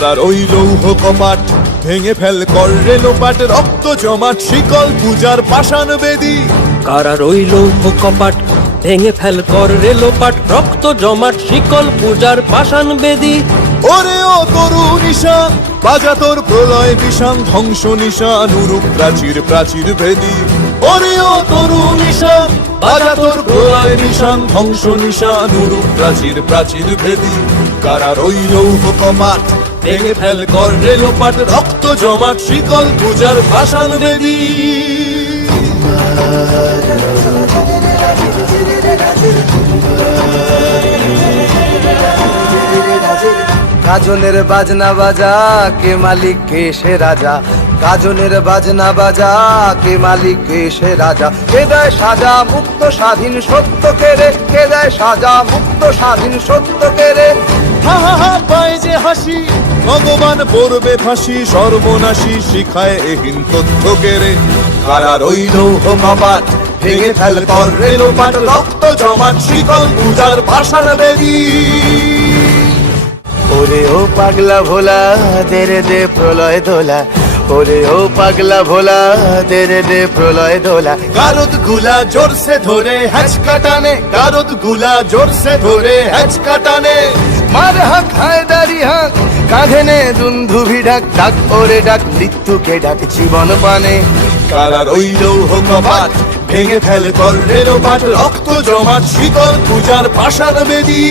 কারার ওই লৌহ কপাট ভেঙে ফেল কর রে লোপাট, রক্ত জমাট শিকল পূজার পাষাণ বেদী। কারা রইল কপাট ভেঙে ফেল কর রে লোপাট, রক্ত জমাট শিকল পূজার পাষাণ বেদী। ওরে ও তরু নিশান বাজা তোর প্রলয় বিষান, ধ্বংস নিশান উরুপ প্রাচীর প্রাচীর ভেদী। ওরে ও তরু নিশান বাজা তোর প্রলয় নিশান, ধ্বংস নিশান উরুপ প্রাচীর প্রাচীর ভেদী। কারার ওই লৌহ কপাট ভেঙে ফেল কর রে লোপাট, রক্ত জমাট শিকল পূজার পাষাণ বেদী। গাজনের বাজনা বাজা, কে মালিক কে সে রাজা। গাজনের বাজনা বাজা, কে মালিক কে সে রাজা। কে দেয় সাজা মুক্ত স্বাধীন সত্য কেড়ে, কে দেয় সাজা মুক্ত স্বাধীন সত্য কেড়ে। হা হা হা পায় যে হাসি, ভগবান পড়বে ফাঁসি, সর্বনাশী শিখায় এহীন তথ্য কেড়ে। কারার ওই লৌহ কপাট ভেঙে ফেল কর রে লোপাট, রক্ত জমাট শিকল পূজার পাষাণ বেদী। ওরে ও পাগলা ভোলা দে রে দে প্রলয় দোলা, ওরে ও পাগলা ভোলা দে রে দে প্রলয় দোলা। গারদ গুলা জোরসে ধরে হ্যাচ কাটানে, গারদ গুলা জোরসে ধরে হ্যাচ কাটানে। মার হাক হায়দারি হাক, কাঁধে নে দুন্ধুভি ডাক, ডাক ওরে ডাক মৃত্যুকে ডাক জীবন পানে। কারার ওই লৌহ কপাট ভেঙে ফেল কর রে লোপাট, রক্ত জমাট শিকল পূজার পাষাণ বেদী।